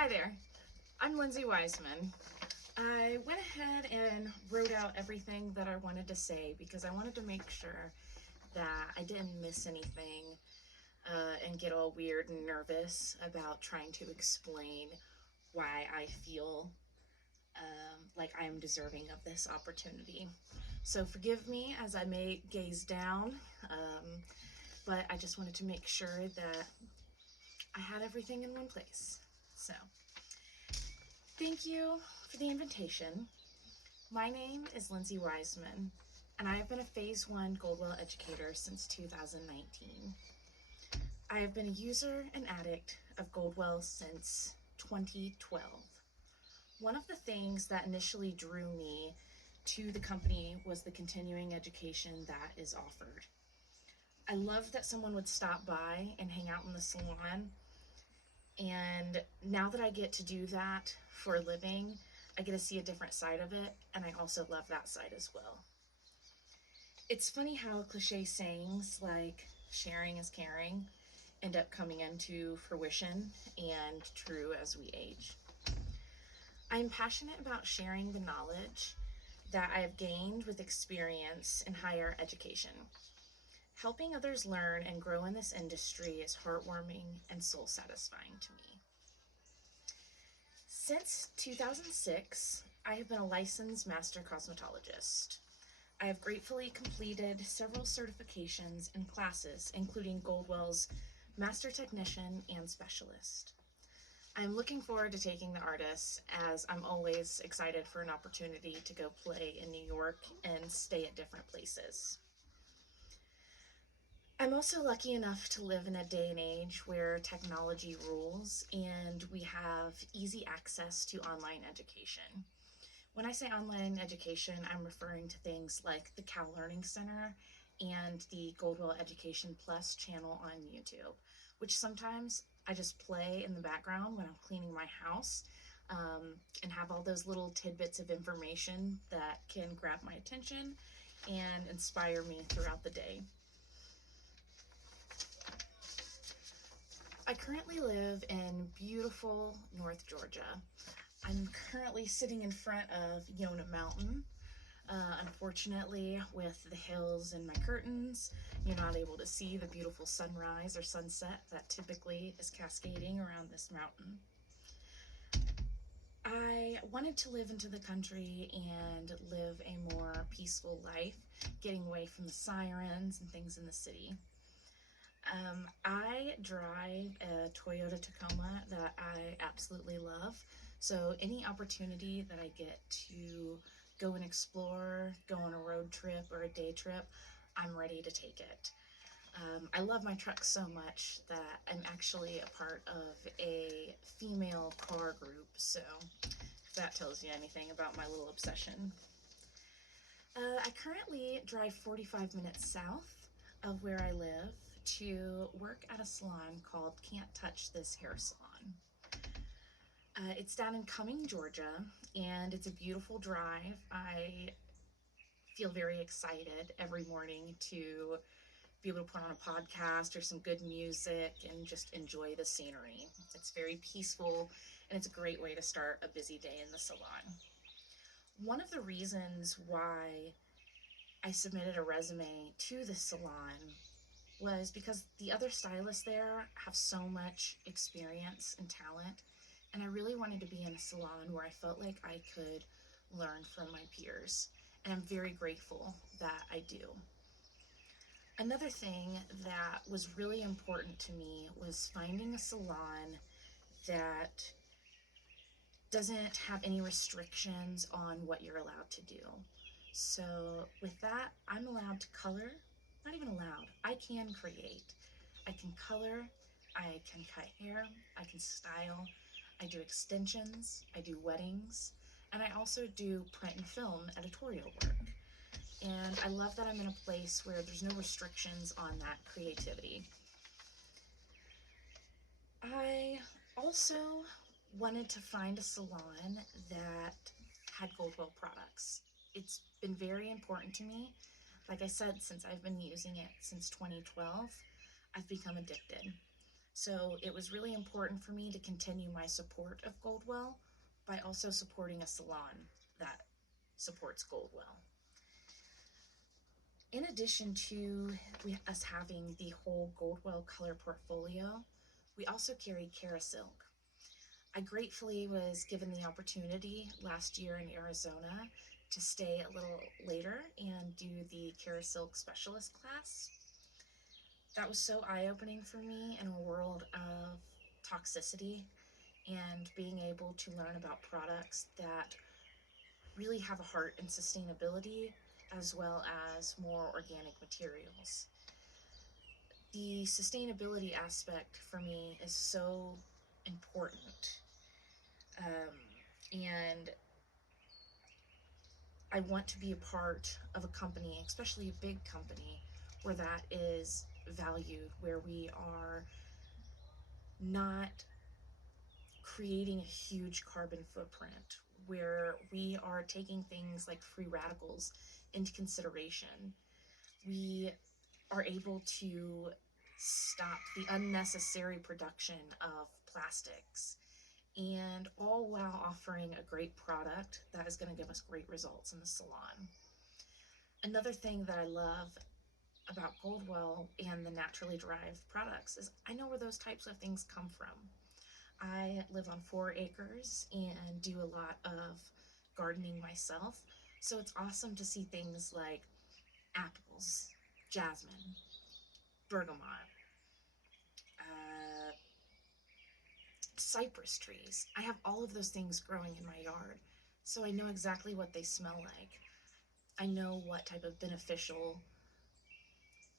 Hi there, I'm Lindsey Wiseman. I went ahead and wrote out everything that I wanted to say because I wanted to make sure that I didn't miss anything and get all weird and nervous about trying to explain why I feel like I am deserving of this opportunity. So forgive me as I may gaze down, but I just wanted to make sure that I had everything in one place. So, thank you for the invitation. My name is Lindsey Wiseman, and I have been a Phase 1 Goldwell educator since 2019. I have been a user and addict of Goldwell since 2012. One of the things that initially drew me to the company was the continuing education that is offered. I loved that someone would stop by and hang out in the salon, and now that I get to do that for a living, I get to see a different side of it, and I also love that side as well. It's funny how cliche sayings like sharing is caring end up coming into fruition and true as we age. I'm passionate about sharing the knowledge that I have gained with experience in higher education. Helping others learn and grow in this industry is heartwarming and soul satisfying to me. Since 2006, I have been a licensed master cosmetologist. I have gratefully completed several certifications and classes, including Goldwell's Master Technician and Specialist. I am looking forward to taking the artists, as I'm always excited for an opportunity to go play in New York and stay at different places. I'm also lucky enough to live in a day and age where technology rules and we have easy access to online education. When I say online education, I'm referring to things like the Cal Learning Center and the Goldwell Education Plus channel on YouTube, which sometimes I just play in the background when I'm cleaning my house, and have all those little tidbits of information that can grab my attention and inspire me throughout the day. I currently live in beautiful North Georgia. I'm currently sitting in front of Yona Mountain. Unfortunately, with the hills and my curtains, you're not able to see the beautiful sunrise or sunset that typically is cascading around this mountain. I wanted to live into the country and live a more peaceful life, getting away from the sirens and things in the city. I drive a Toyota Tacoma that I absolutely love, so any opportunity that I get to go and explore, go on a road trip or a day trip, I'm ready to take it. I love my truck so much that I'm actually a part of a female car group, so if that tells you anything about my little obsession. I currently drive 45 minutes south of where I live to work at a salon called Can't Touch This Hair Salon. It's down in Cumming, Georgia, and it's a beautiful drive. I feel very excited every morning to be able to put on a podcast or some good music and just enjoy the scenery. It's very peaceful, and it's a great way to start a busy day in the salon. One of the reasons why I submitted a resume to the salon was because the other stylists there have so much experience and talent, and I really wanted to be in a salon where I felt like I could learn from my peers, and I'm very grateful that I do. Another thing that was really important to me was finding a salon that doesn't have any restrictions on what you're allowed to do. So with that, I'm allowed to color. Not even allowed, I can create. I can color, I can cut hair, I can style, I do extensions, I do weddings, and I also do print and film editorial work. And I love that I'm in a place where there's no restrictions on that creativity. I also wanted to find a salon that had Goldwell products. It's been very important to me. Like I said, since I've been using it since 2012, I've become addicted. So it was really important for me to continue my support of Goldwell by also supporting a salon that supports Goldwell. In addition to us having the whole Goldwell color portfolio, we also carry Cara Silk. I gratefully was given the opportunity last year in Arizona to stay a little later and do the Cara Silk Specialist class. That was so eye-opening for me in a world of toxicity and being able to learn about products that really have a heart in sustainability as well as more organic materials. The sustainability aspect for me is so important. And I want to be a part of a company, especially a big company, where that is valued, where we are not creating a huge carbon footprint, where we are taking things like free radicals into consideration. We are able to stop the unnecessary production of plastics, and all while offering a great product that is going to give us great results in the salon. Another thing that I love about Goldwell and the naturally derived products is I know where those types of things come from. I live on 4 acres and do a lot of gardening myself, so it's awesome to see things like apples, jasmine, bergamot, uh, cypress trees. I have all of those things growing in my yard, so I know exactly what they smell like. I know what type of beneficial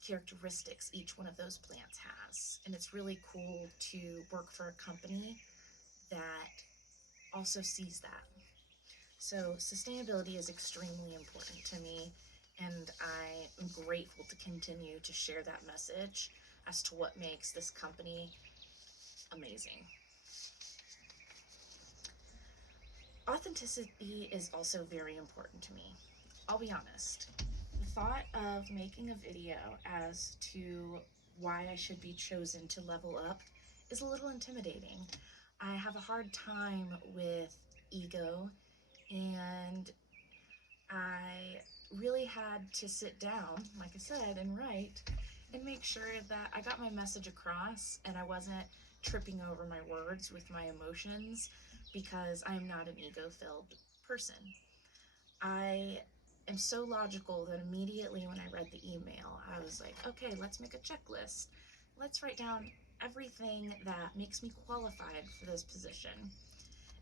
characteristics each one of those plants has, and it's really cool to work for a company that also sees that. So sustainability is extremely important to me, and I am grateful to continue to share that message as to what makes this company amazing. Authenticity is also very important to me. I'll be honest. The thought of making a video as to why I should be chosen to level up is a little intimidating. I have a hard time with ego, and I really had to sit down, like I said, and write and make sure that I got my message across and I wasn't tripping over my words with my emotions, because I am not an ego-filled person. I am so logical that immediately when I read the email, I was like, okay, let's make a checklist. Let's write down everything that makes me qualified for this position.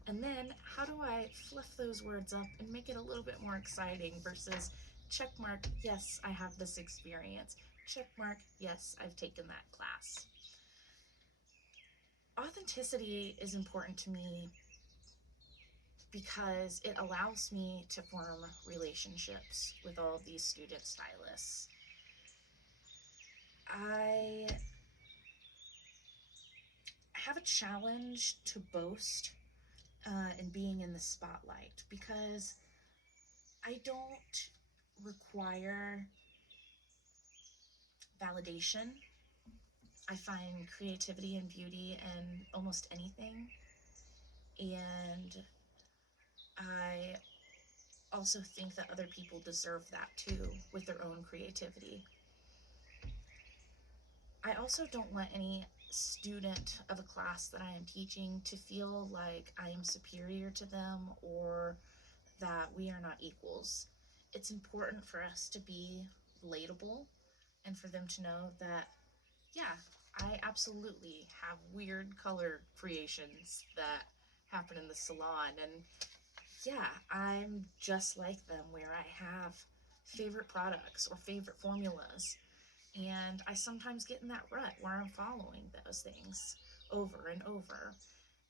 And then how do I fluff those words up and make it a little bit more exciting versus check mark, yes, I have this experience. Check mark, yes, I've taken that class. Authenticity is important to me because it allows me to form relationships with all of these student stylists. I have a challenge to boast in being in the spotlight because I don't require validation. I find creativity and beauty in almost anything, and I also think that other people deserve that too with their own creativity. I also don't want any student of a class that I am teaching to feel like I am superior to them or that we are not equals. It's important for us to be relatable and for them to know that, yeah, I absolutely have weird color creations that happen in the salon, and yeah, I'm just like them where I have favorite products or favorite formulas, and I sometimes get in that rut where I'm following those things over and over.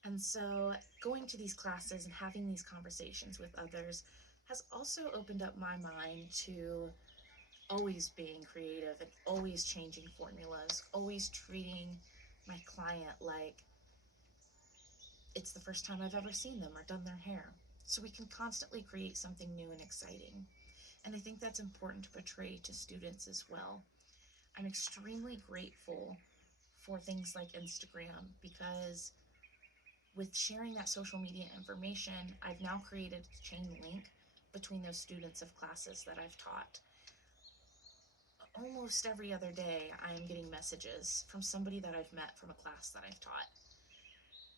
And so going to these classes and having these conversations with others has also opened up my mind to always being creative and always changing formulas, always treating my client like it's the first time I've ever seen them or done their hair. So we can constantly create something new and exciting. And I think that's important to portray to students as well. I'm extremely grateful for things like Instagram, because with sharing that social media information, I've now created a chain link between those students of classes that I've taught. Almost every other day, I'm getting messages from somebody that I've met from a class that I've taught.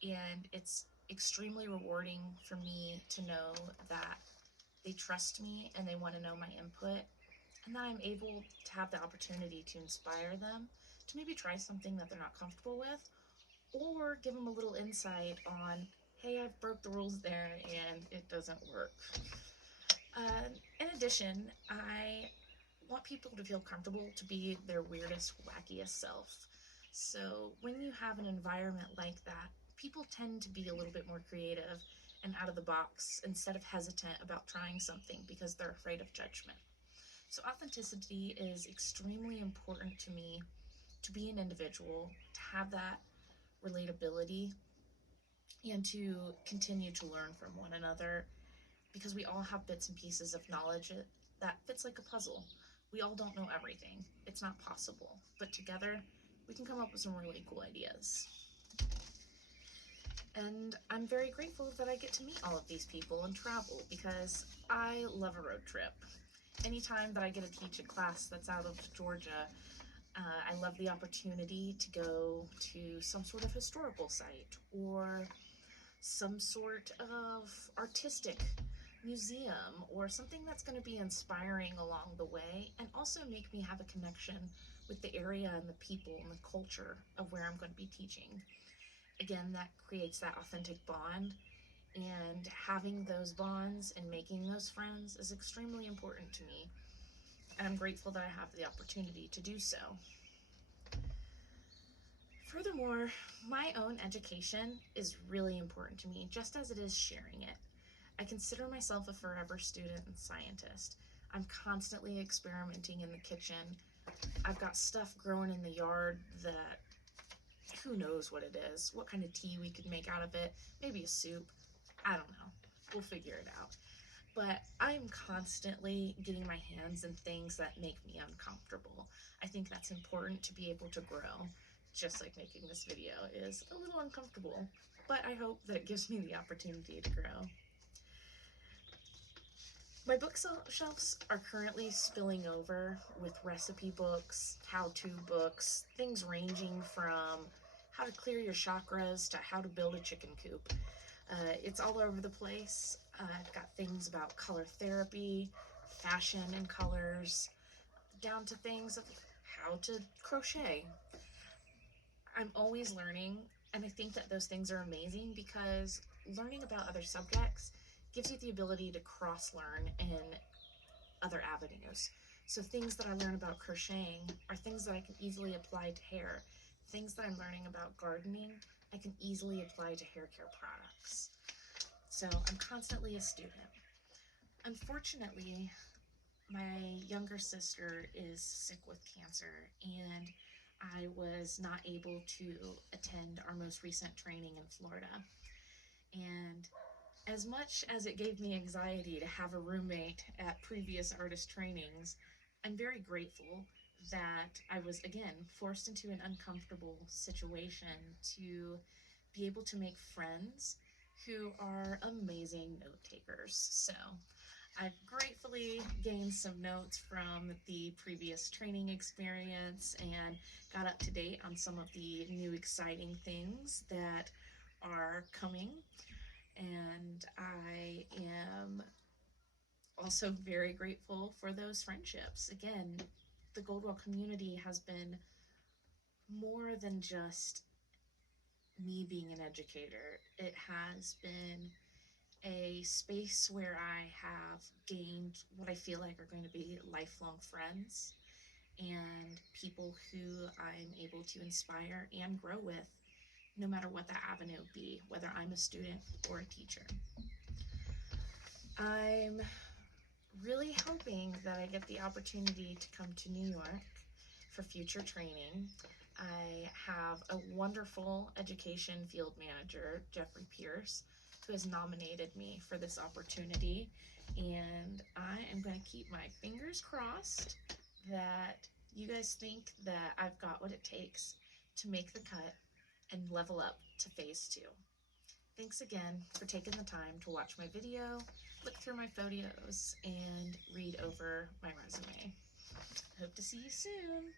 And it's extremely rewarding for me to know that they trust me and they want to know my input, and that I'm able to have the opportunity to inspire them to maybe try something that they're not comfortable with, or give them a little insight on, hey, I've broke the rules there and it doesn't work. In addition, I want people to feel comfortable to be their weirdest, wackiest self. So when you have an environment like that, people tend to be a little bit more creative and out of the box instead of hesitant about trying something because they're afraid of judgment. So authenticity is extremely important to me, to be an individual, to have that relatability, and to continue to learn from one another, because we all have bits and pieces of knowledge that fits like a puzzle. We all don't know everything. It's not possible. But together, we can come up with some really cool ideas. And I'm very grateful that I get to meet all of these people and travel, because I love a road trip. Anytime that I get to teach a class that's out of Georgia, I love the opportunity to go to some sort of historical site or some sort of artistic museum, or something that's going to be inspiring along the way and also make me have a connection with the area and the people and the culture of where I'm going to be teaching. Again, that creates that authentic bond, and having those bonds and making those friends is extremely important to me, and I'm grateful that I have the opportunity to do so. Furthermore, my own education is really important to me, just as it is sharing it. I consider myself a forever student and scientist. I'm constantly experimenting in the kitchen. I've got stuff growing in the yard that who knows what it is, what kind of tea we could make out of it, maybe a soup, I don't know. We'll figure it out. But I'm constantly getting my hands in things that make me uncomfortable. I think that's important to be able to grow, just like making this video is a little uncomfortable, but I hope that it gives me the opportunity to grow. My bookshelves are currently spilling over with recipe books, how-to books, things ranging from how to clear your chakras to how to build a chicken coop. It's all over the place. I've got things about color therapy, fashion and colors, down to things of how to crochet. I'm always learning, and I think that those things are amazing because learning about other subjects gives you the ability to cross-learn in other avenues. So things that I learn about crocheting are things that I can easily apply to hair. Things that I'm learning about gardening, I can easily apply to hair care products. So I'm constantly a student. Unfortunately, my younger sister is sick with cancer, and I was not able to attend our most recent training in Florida. And as much as it gave me anxiety to have a roommate at previous artist trainings, I'm very grateful that I was, again, forced into an uncomfortable situation to be able to make friends who are amazing note takers. So I've gratefully gained some notes from the previous training experience and got up to date on some of the new exciting things that are coming. And I am also very grateful for those friendships. Again, the Goldwell community has been more than just me being an educator. It has been a space where I have gained what I feel like are going to be lifelong friends and people who I'm able to inspire and grow with, no matter what that avenue be, whether I'm a student or a teacher. I'm really hoping that I get the opportunity to come to New York for future training. I have a wonderful education field manager, Jeffrey Pierce, who has nominated me for this opportunity, and I am going to keep my fingers crossed that you guys think that I've got what it takes to make the cut and level up to phase 2. Thanks again for taking the time to watch my video, look through my photos, and read over my resume. Hope to see you soon.